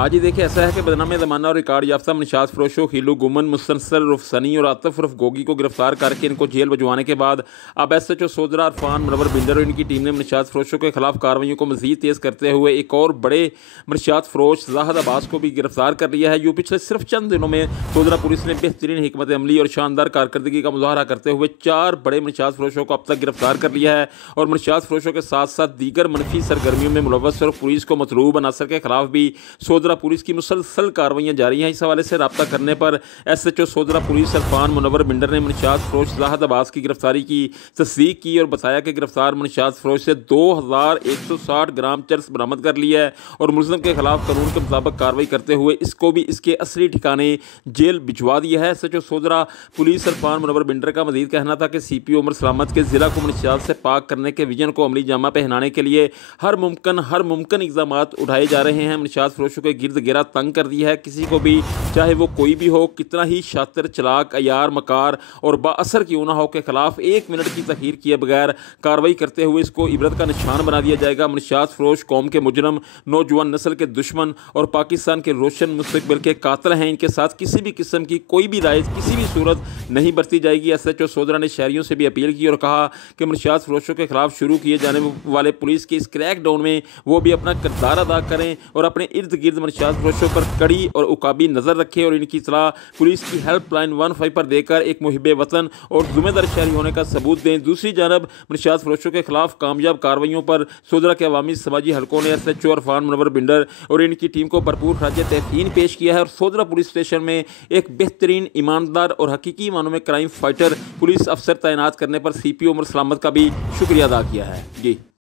आज ही देखिए ऐसा है कि बदनाम ज़माना और रिकॉर्ड याफ्ता मनशात फरोशों खीलू गुमन मुसलसल उर्फ सनी और आतिफ उर्फ गोगी को गिरफ्तार करके इनको जेल भिजवाने के बाद अब SHO सोजरा इरफान मुनव्वर बिंदर और इनकी टीम ने मनशात फरोशों के खिलाफ कार्रवाइयों को मजीद तेज़ करते हुए एक और बड़े मनशात फरोश जाहिद अब्बास को भी गिरफ्तार कर लिया है। यूँ पिछले सिर्फ चंद दिनों में सोजरा पुलिस ने बेहतरीन हिकमत अमली और शानदार कारकर्दगी का मुजाहरा करते हुए 4 बड़े मनशात फरोशों को अब तक गिरफ्तार कर लिया है और मनशात फरोशों के साथ साथ दीगर मनफी सरगर्मियों में मुलव्वस और पुलिस को मतलूब अनासर के खिलाफ भी सोजरा पुलिस की मुसलसल कार्रवाइयाँ जारी हैं। इस हवाले से रब्ता करने पर SHO सोजरा पुलिस इरफान मुनव्वर बिंडर ने मनशात फरोश जाहिद अब्बास की गिरफ्तारी की तस्दीक की और बताया कि गिरफ्तार मनशात फरोश से 2160 ग्राम चरस बरामद कर लिया है और मुलज़िम के खिलाफ कानून के मुताबिक कार्रवाई करते हुए इसको भी इसके असली ठिकाने जेल भिजवा दिया है। SHO सोजरा पुलिस इरफान मुनव्वर बिंडर का मजीद कहना था कि CPO उमर सलामत के ज़िला को मनशियात से पाक करने के विजन को अमली जामा पहनाने के लिए हर मुमकिन इक़दाम उठाए जा रहे हैं। मनशियात फरोशों के गिरद गिरा तंग कर दिया है। किसी को भी चाहे वो कोई भी हो, कितना ही शातिर चलाक अयार मकार और बाअसर क्यों ना हो, के खिलाफ 1 मिनट की तखीर किए बगैर कार्रवाई करते हुए इसको इबरत का निशान बना दिया जाएगा। मनशियात फरोश कौम के मुजरम, नौजवान नस्ल के दुश्मन और पाकिस्तान के रोशन मुस्तकबिल के कातिल हैं। इनके साथ किसी भी किस्म की कोई भी राय किसी भी सूरत नहीं बरती जाएगी। SHO सोजरा ने शहरियों से भी अपील की और कहा कि मनशियात फरोशों के खिलाफ शुरू किए जाने वाले पुलिस के इस क्रैक डाउन में वो भी अपना किरदार अदा करें और अपने इर्द गिर्द मनशियात फरोशों पर कड़ी और उकाबी नज़र रखें और इनकी इत्तला पुलिस की हेल्पलाइन 15 पर देकर एक मुहिब्बे वतन और ज़िम्मेदार शहरी होने का सबूत दें। दूसरी जानब मनशियात फरोशों के खिलाफ कामयाब कार्रवाइयों पर सोजरा के अवामी समाजी हलकों ने SHO इरफान मुनव्वर बिंडर और इनकी टीम को भरपूर खराज तहसीन पेश किया है और सोजरा पुलिस स्टेशन में एक बेहतरीन ईमानदार और हकीकी मानों में क्राइम फाइटर पुलिस अफसर तैनात करने पर CPO उमर सलामत का भी शुक्रिया अदा किया है। जी।